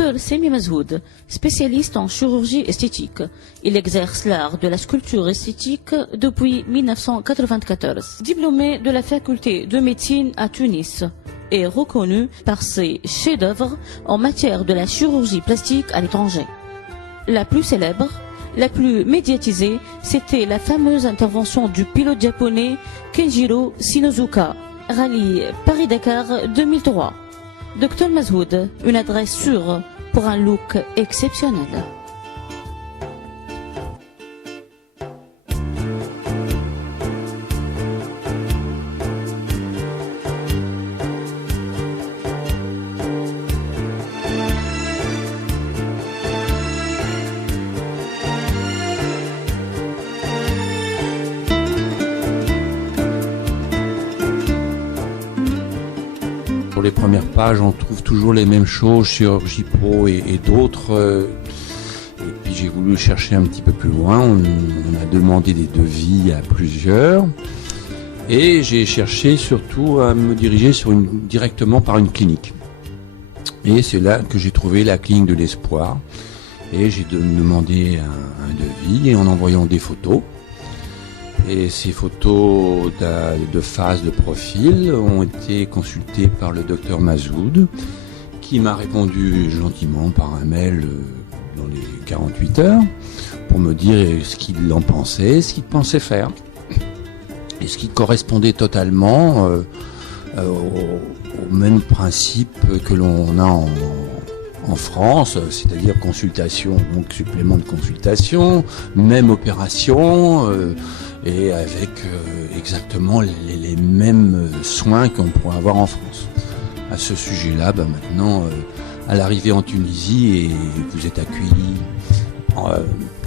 Dr Sami Mazhoud, spécialiste en chirurgie esthétique. Il exerce l'art de la sculpture esthétique depuis 1994. Diplômé de la faculté de médecine à Tunis et reconnu par ses chefs-d'œuvre en matière de la chirurgie plastique à l'étranger. La plus célèbre, la plus médiatisée, c'était la fameuse intervention du pilote japonais Kenjiro Shinozuka, rallye Paris-Dakar 2003. Dr Mazhoud, une adresse sûre pour un look exceptionnel. Sur les premières pages, on trouve toujours les mêmes choses, chirurgie pro et d'autres. Et puis j'ai voulu chercher un petit peu plus loin. On a demandé des devis à plusieurs. Et j'ai cherché surtout à me diriger directement par une clinique. Et c'est là que j'ai trouvé la clinique de l'Espoir. Et j'ai demandé un devis en envoyant des photos. Et ces photos de face, de profil, ont été consultées par le docteur Mazhoud, qui m'a répondu gentiment par un mail dans les 48 heures, pour me dire ce qu'il en pensait, ce qu'il pensait faire. Et ce qui correspondait totalement au même principe que l'on a en France, c'est-à-dire consultation, donc supplément de consultation, même opération, et avec exactement les mêmes soins qu'on pourrait avoir en France. À ce sujet-là, maintenant, à l'arrivée en Tunisie, et vous êtes accueillis,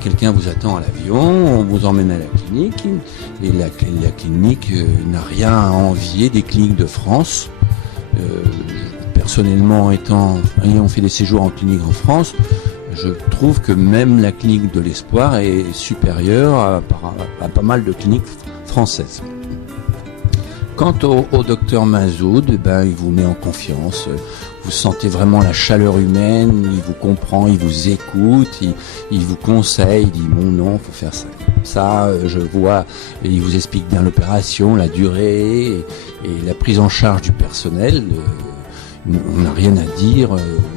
quelqu'un vous attend à l'avion, on vous emmène à la clinique, et la clinique n'a rien à envier des cliniques de France. Personnellement, ayant fait des séjours en clinique en France, je trouve que même la clinique de l'Espoir est supérieure à pas mal de cliniques françaises. Quant au docteur Mazhoud, il vous met en confiance. Vous sentez vraiment la chaleur humaine, il vous comprend, il vous écoute, il vous conseille, il dit bon non, faut faire ça. Ça, je vois, et il vous explique bien l'opération, la durée et la prise en charge du personnel. On n'a rien à dire,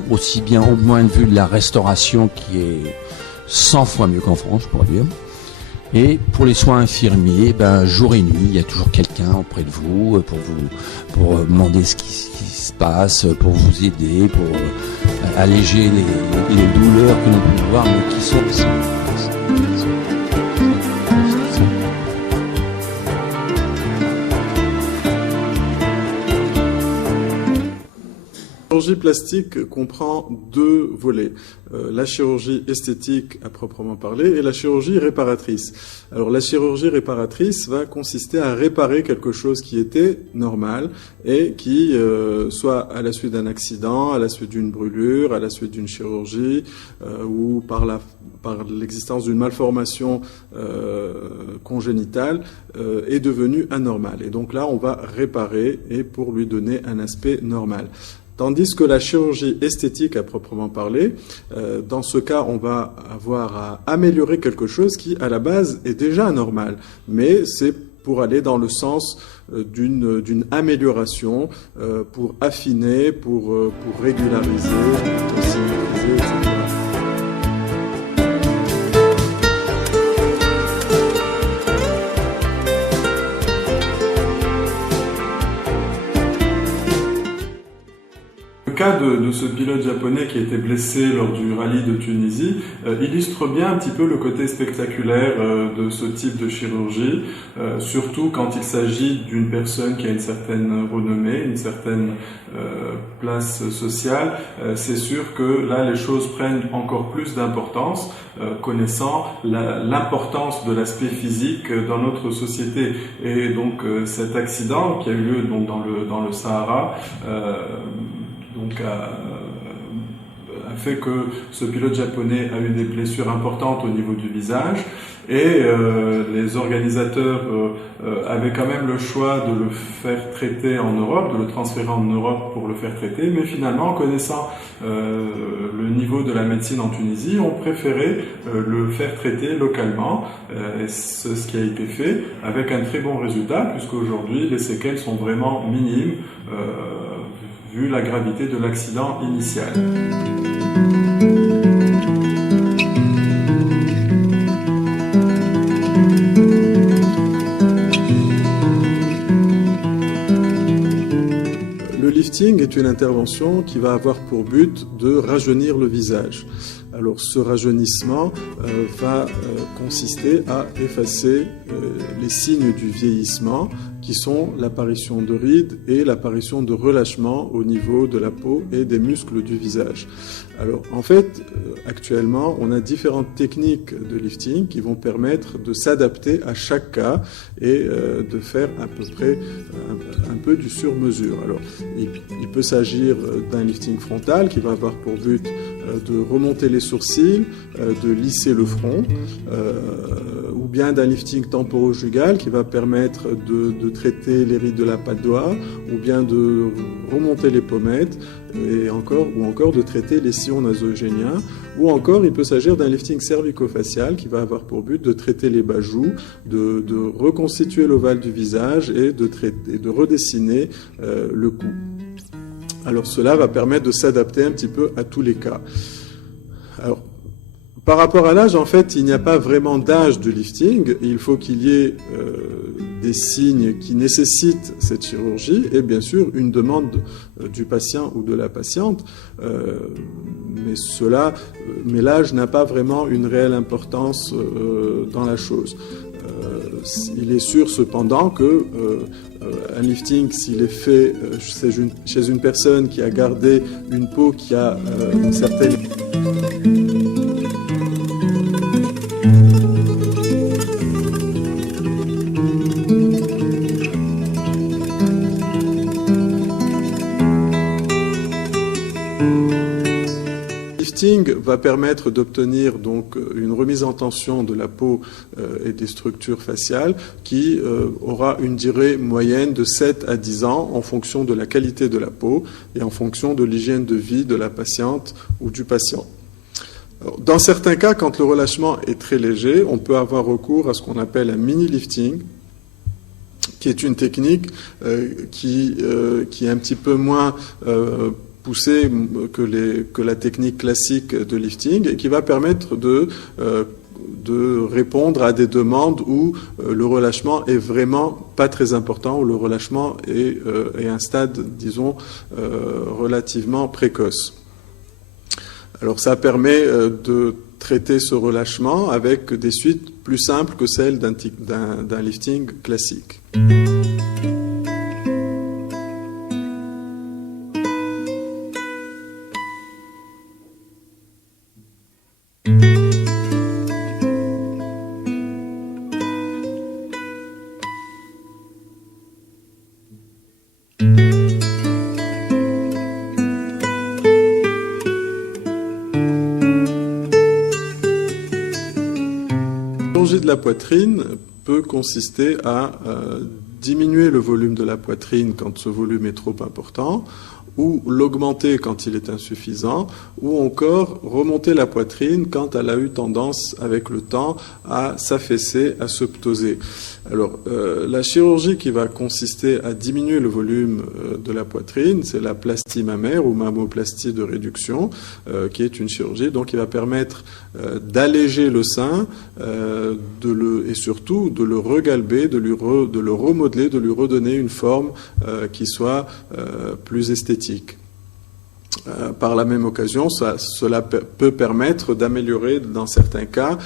aussi bien au point de vue de la restauration qui est 100 fois mieux qu'en France, je pourrais dire. Et pour les soins infirmiers, jour et nuit, il y a toujours quelqu'un auprès de vous pour demander ce qui se passe, pour vous aider, pour alléger les douleurs que l'on peut voir, mais qui sont aussi. La chirurgie plastique comprend deux volets, la chirurgie esthétique à proprement parler et la chirurgie réparatrice. Alors la chirurgie réparatrice va consister à réparer quelque chose qui était normal et qui, soit à la suite d'un accident, à la suite d'une brûlure, à la suite d'une chirurgie ou par l'existence d'une malformation congénitale, est devenu anormal. Et donc là, on va réparer et pour lui donner un aspect normal. Tandis que la chirurgie esthétique à proprement parler, dans ce cas, on va avoir à améliorer quelque chose qui, à la base, est déjà anormal. Mais c'est pour aller dans le sens d'une amélioration, pour affiner, pour régulariser, pour symétriser, etc. Le cas de ce pilote japonais qui a été blessé lors du rallye de Tunisie illustre bien un petit peu le côté spectaculaire de ce type de chirurgie, surtout quand il s'agit d'une personne qui a une certaine renommée, une certaine place sociale. C'est sûr que là, les choses prennent encore plus d'importance, connaissant l'importance de l'aspect physique dans notre société. Et donc cet accident qui a eu lieu donc, dans le Sahara, a fait que ce pilote japonais a eu des blessures importantes au niveau du visage et les organisateurs avaient quand même le choix de le faire traiter en Europe, de le transférer en Europe pour le faire traiter, mais finalement, connaissant le niveau de la médecine en Tunisie ont préféré le faire traiter localement. Et c'est ce qui a été fait avec un très bon résultat, puisqu'aujourd'hui les séquelles sont vraiment minimes vu la gravité de l'accident initial. Le lifting est une intervention qui va avoir pour but de rajeunir le visage. Alors ce rajeunissement va consister à effacer les signes du vieillissement qui sont l'apparition de rides et l'apparition de relâchement au niveau de la peau et des muscles du visage. Alors en fait, actuellement, on a différentes techniques de lifting qui vont permettre de s'adapter à chaque cas et de faire à peu près un peu du sur-mesure. Alors il peut s'agir d'un lifting frontal qui va avoir pour but de remonter les sourcils, de lisser le front, ou bien d'un lifting temporojugal qui va permettre de traiter les rides de la patte doigt, ou bien de remonter les pommettes, ou encore de traiter les sillons nasogéniens, ou encore il peut s'agir d'un lifting cervico-facial qui va avoir pour but de traiter les bas-joues, de reconstituer l'ovale du visage et de redessiner le cou. Alors cela va permettre de s'adapter un petit peu à tous les cas. Alors, par rapport à l'âge, en fait, il n'y a pas vraiment d'âge de lifting. Il faut qu'il y ait des signes qui nécessitent cette chirurgie et bien sûr une demande du patient ou de la patiente. Mais l'âge n'a pas vraiment une réelle importance dans la chose. Il est sûr cependant que un lifting, s'il est fait chez une personne qui a gardé une peau qui a une certaine... va permettre d'obtenir donc une remise en tension de la peau et des structures faciales qui aura une durée moyenne de 7 à 10 ans en fonction de la qualité de la peau et en fonction de l'hygiène de vie de la patiente ou du patient. Alors, dans certains cas, quand le relâchement est très léger, on peut avoir recours à ce qu'on appelle un mini-lifting, qui est une technique qui est un petit peu moins poussée que la technique classique de lifting et qui va permettre de répondre à des demandes où le relâchement est vraiment pas très important, où le relâchement est à un stade, disons, relativement précoce. Alors ça permet de traiter ce relâchement avec des suites plus simples que celles d'un lifting classique. La chirurgie de la poitrine peut consister à diminuer le volume de la poitrine quand ce volume est trop important, ou l'augmenter quand il est insuffisant, ou encore remonter la poitrine quand elle a eu tendance avec le temps à s'affaisser, à se ptoser. Alors, la chirurgie qui va consister à diminuer le volume de la poitrine, c'est la plastie mammaire ou mammoplastie de réduction, qui est une chirurgie donc qui va permettre d'alléger le sein et surtout de le regalber, de le remodeler, de lui redonner une forme qui soit plus esthétique. Par la même occasion, cela peut permettre d'améliorer dans certains cas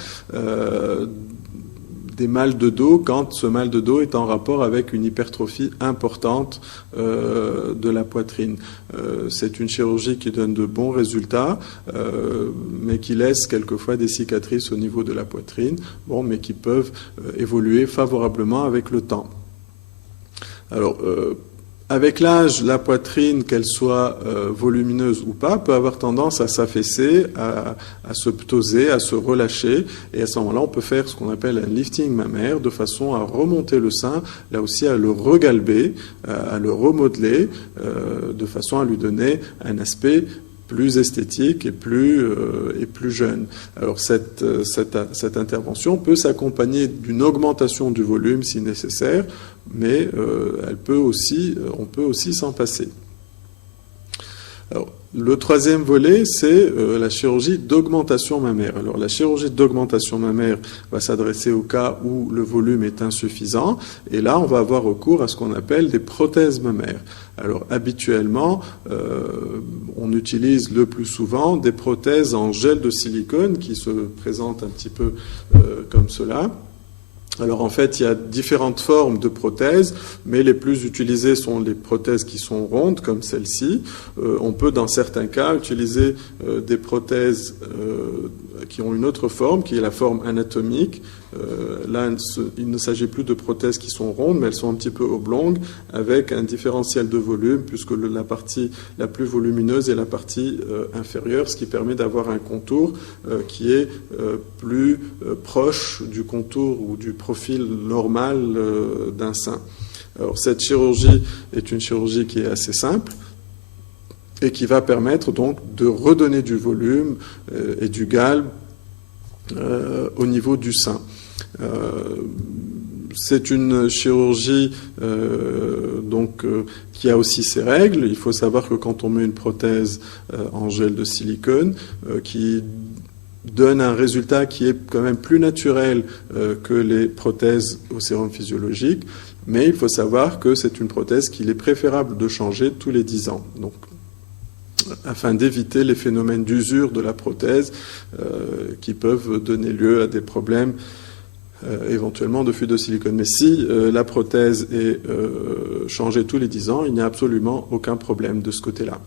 des mal de dos quand ce mal de dos est en rapport avec une hypertrophie importante de la poitrine. C'est une chirurgie qui donne de bons résultats, mais qui laisse quelquefois des cicatrices au niveau de la poitrine, mais qui peuvent évoluer favorablement avec le temps. Alors, avec l'âge, la poitrine, qu'elle soit volumineuse ou pas, peut avoir tendance à s'affaisser, à se ptoser, à se relâcher. Et à ce moment-là, on peut faire ce qu'on appelle un lifting mammaire, de façon à remonter le sein, là aussi à le regalber, à le remodeler, de façon à lui donner un aspect plus esthétique et plus jeune. Alors cette intervention peut s'accompagner d'une augmentation du volume si nécessaire, mais on peut aussi s'en passer. Alors, le troisième volet, c'est la chirurgie d'augmentation mammaire. Alors, la chirurgie d'augmentation mammaire va s'adresser au cas où le volume est insuffisant, et là, on va avoir recours à ce qu'on appelle des prothèses mammaires. Alors, habituellement, on utilise le plus souvent des prothèses en gel de silicone qui se présentent un petit peu comme cela. Alors en fait, il y a différentes formes de prothèses, mais les plus utilisées sont les prothèses qui sont rondes, comme celle-ci. On peut, dans certains cas, utiliser des prothèses qui ont une autre forme, qui est la forme anatomique. Là, il ne s'agit plus de prothèses qui sont rondes, mais elles sont un petit peu oblongues, avec un différentiel de volume, puisque la partie la plus volumineuse est la partie inférieure, ce qui permet d'avoir un contour qui est plus proche du contour ou du profil normal d'un sein. Alors, cette chirurgie est une chirurgie qui est assez simple et qui va permettre donc de redonner du volume et du galbe au niveau du sein. C'est une chirurgie qui a aussi ses règles. Il faut savoir que quand on met une prothèse en gel de silicone, qui donne un résultat qui est quand même plus naturel que les prothèses au sérum physiologique, mais il faut savoir que c'est une prothèse qu'il est préférable de changer tous les 10 ans. Donc, afin d'éviter les phénomènes d'usure de la prothèse qui peuvent donner lieu à des problèmes éventuellement de fuite de silicone. Mais si la prothèse est changée tous les 10 ans, il n'y a absolument aucun problème de ce côté-là.